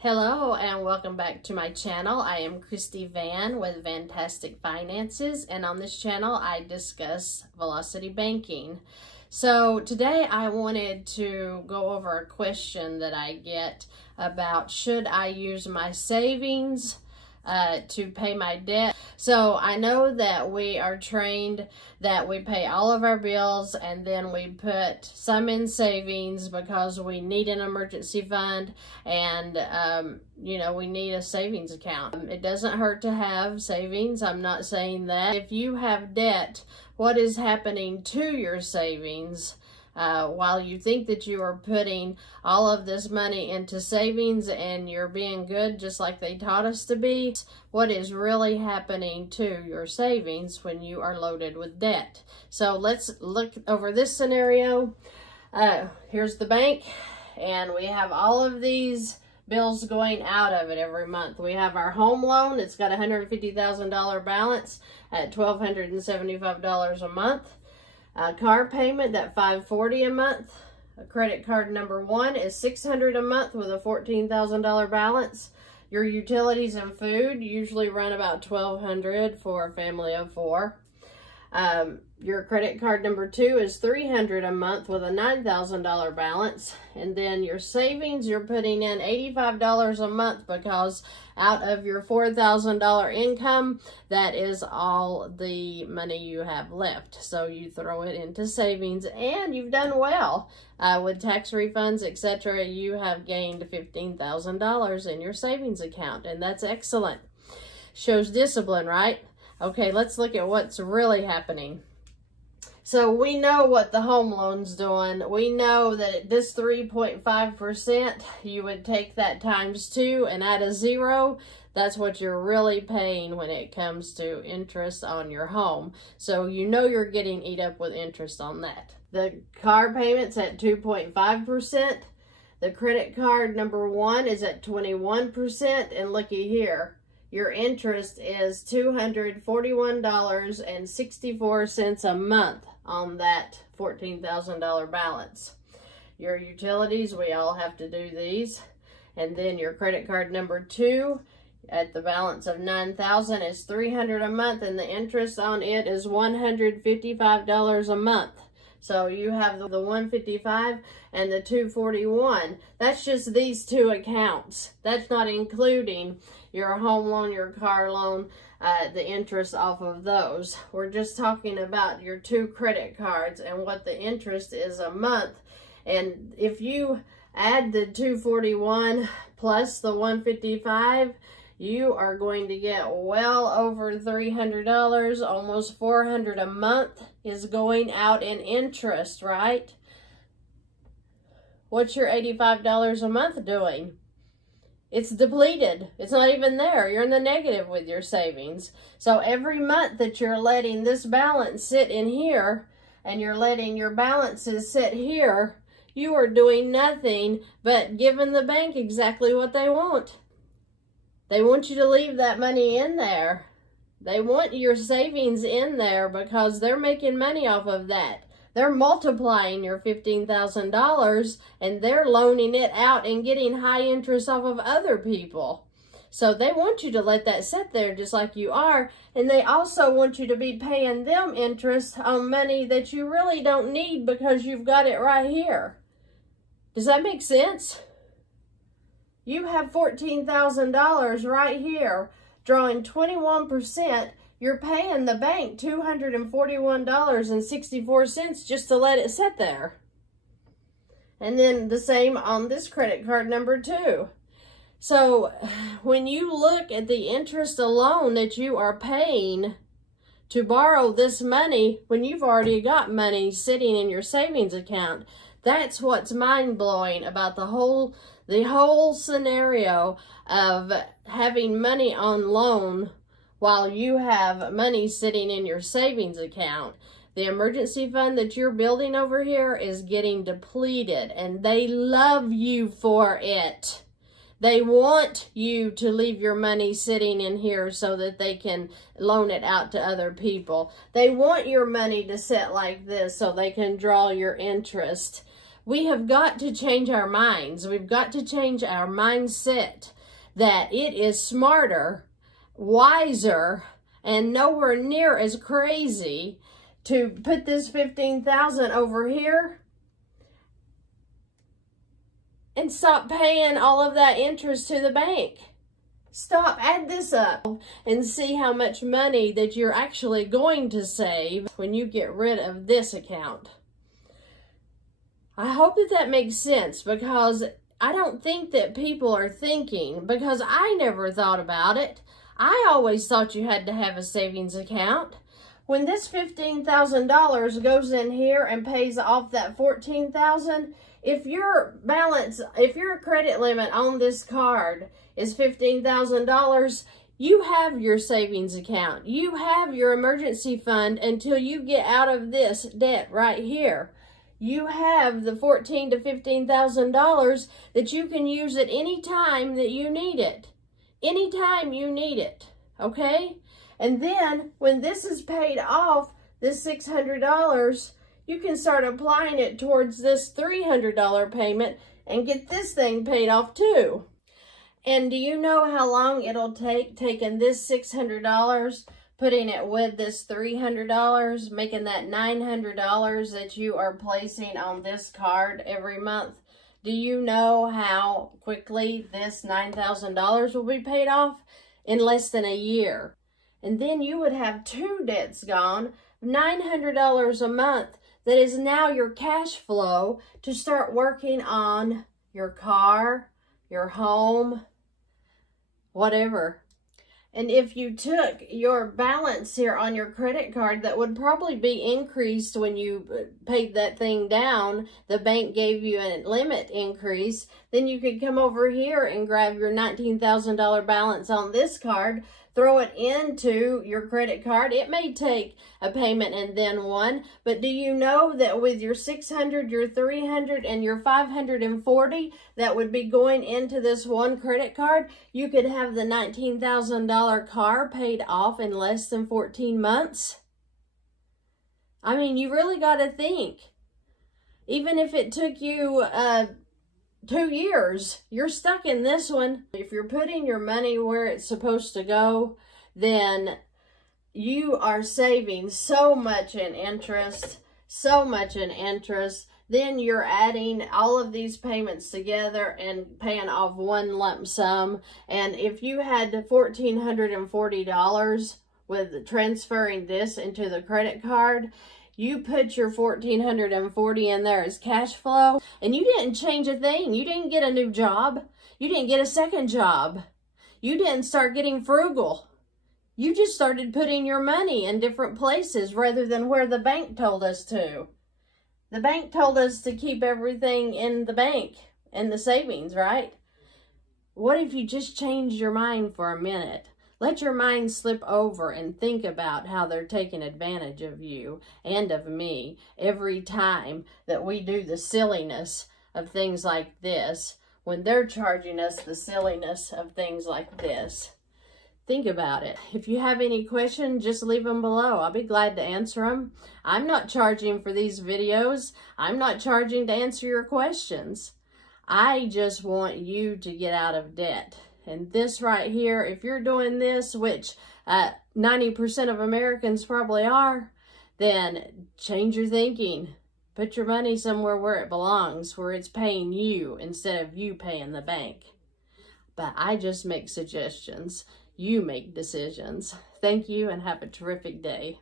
Hello and welcome back to my channel. I am Christy Vann with VANNtastic Finances, and on this channel I discuss velocity banking. So today I wanted to go over a question that I get about should I use my savings to pay my debt. So I know that we are trained that we pay all of our bills and then we put some in savings because we need an emergency fund and we need a savings account. It doesn't hurt to have savings. I'm not saying that. If you have debt, what is happening to your savings? While you think that you are putting all of this money into savings and you're being good just like they taught us to be, what is really happening to your savings when you are loaded with debt? So let's look over this scenario. Here's the bank, and we have all of these bills going out of it every month. We have our home loan. It's got a $150,000 balance at $1,275 a month. Car payment, that $540 a month. Credit card number 1 is $600 a month with a $14,000 balance. Your utilities and food usually run about $1,200 for a family of 4. Your credit card number 2 is $300 a month with a $9,000 balance. And then your savings, you're putting in $85 a month because out of your $4,000 income, that is all the money you have left. So you throw it into savings, and you've done well. With tax refunds, etc., you have gained $15,000 in your savings account, and that's excellent. Shows discipline, right? Okay, let's look at what's really happening. So we know what the home loan's doing. We know that at this 3.5%, you would take that times 2 and add a 0. That's what you're really paying when it comes to interest on your home. So you know you're getting eat up with interest on that. The car payment's at 2.5%. The credit card number 1 is at 21%. And looky here. Your interest is $241.64 a month on that $14,000 balance. Your utilities, we all have to do these. And then your credit card number 2 at the balance of $9,000 is $300 a month, and the interest on it is $155 a month. So you have the $155 and the $241. That's just these two accounts. That's not including your home loan, your car loan, the interest off of those. We're just talking about your 2 credit cards and what the interest is a month. And if you add the $241 plus the $155, you are going to get well over $300, almost $400 a month is going out in interest, right? What's your $85 a month doing? It's depleted. It's not even there. You're in the negative with your savings. So every month that you're letting this balance sit in here and you're letting your balances sit here, you are doing nothing but giving the bank exactly what they want. They want you to leave that money in there. They want your savings in there because they're making money off of that. They're multiplying your $15,000 and they're loaning it out and getting high interest off of other people. So they want you to let that sit there just like you are. And they also want you to be paying them interest on money that you really don't need because you've got it right here. Does that make sense? You have $14,000 right here, drawing 21%. You're paying the bank $241.64 just to let it sit there. And then the same on this credit card number 2. So when you look at the interest alone that you are paying to borrow this money, when you've already got money sitting in your savings account, that's what's mind-blowing about the whole scenario of having money on loan while you have money sitting in your savings account. The emergency fund that you're building over here is getting depleted, and they love you for it. They want you to leave your money sitting in here so that they can loan it out to other people. They want your money to sit like this so they can draw your interest. We have got to change our minds. We've got to change our mindset that it is smarter, wiser, and nowhere near as crazy to put this $15,000 over here and stop paying all of that interest to the bank. Stop, add this up, and see how much money that you're actually going to save when you get rid of this account. I hope that makes sense, because I don't think that people are thinking, because I never thought about it. I always thought you had to have a savings account. When this $15,000 goes in here and pays off that $14,000, if your credit limit on this card is $15,000, you have your savings account. You have your emergency fund until you get out of this debt right here. You have the $14,000 to $15,000 that you can use at any time that you need it. Anytime you need it, okay? And then when this is paid off, this $600, you can start applying it towards this $300 payment and get this thing paid off too. And do you know how long it'll take taking this $600, putting it with this $300, making that $900 that you are placing on this card every month? Do you know how quickly this $9,000 will be paid off? In less than a year. And then you would have two debts gone, $900 a month. That is now your cash flow to start working on your car, your home, whatever. And if you took your balance here on your credit card, that would probably be increased when you paid that thing down. The bank gave you a limit increase. Then you could come over here and grab your $19,000 balance on this card, throw it into your credit card. It may take a payment and then one, but do you know that with your $600, your $300, and your $540 that would be going into this one credit card, you could have the $19,000 car paid off in less than 14 months? I mean, you really got to think. Even if it took you 2 years, you're stuck in this one. If you're putting your money where it's supposed to go, then you are saving so much in interest, Then you're adding all of these payments together and paying off one lump sum. And if you had $1,440 with transferring this into the credit card, you put your $1,440 in there as cash flow, and you didn't change a thing. You didn't get a new job. You didn't get a second job. You didn't start getting frugal. You just started putting your money in different places rather than where the bank told us to. The bank told us to keep everything in the bank, in the savings, right? What if you just changed your mind for a minute? Let your mind slip over and think about how they're taking advantage of you and of me every time that we do the silliness of things like this, when they're charging us the silliness of things like this. Think about it. If you have any questions, just leave them below. I'll be glad to answer them. I'm not charging for these videos. I'm not charging to answer your questions. I just want you to get out of debt. And this right here, if you're doing this, which 90% of Americans probably are, then change your thinking. Put your money somewhere where it belongs, where it's paying you instead of you paying the bank. But I just make suggestions. You make decisions. Thank you and have a terrific day.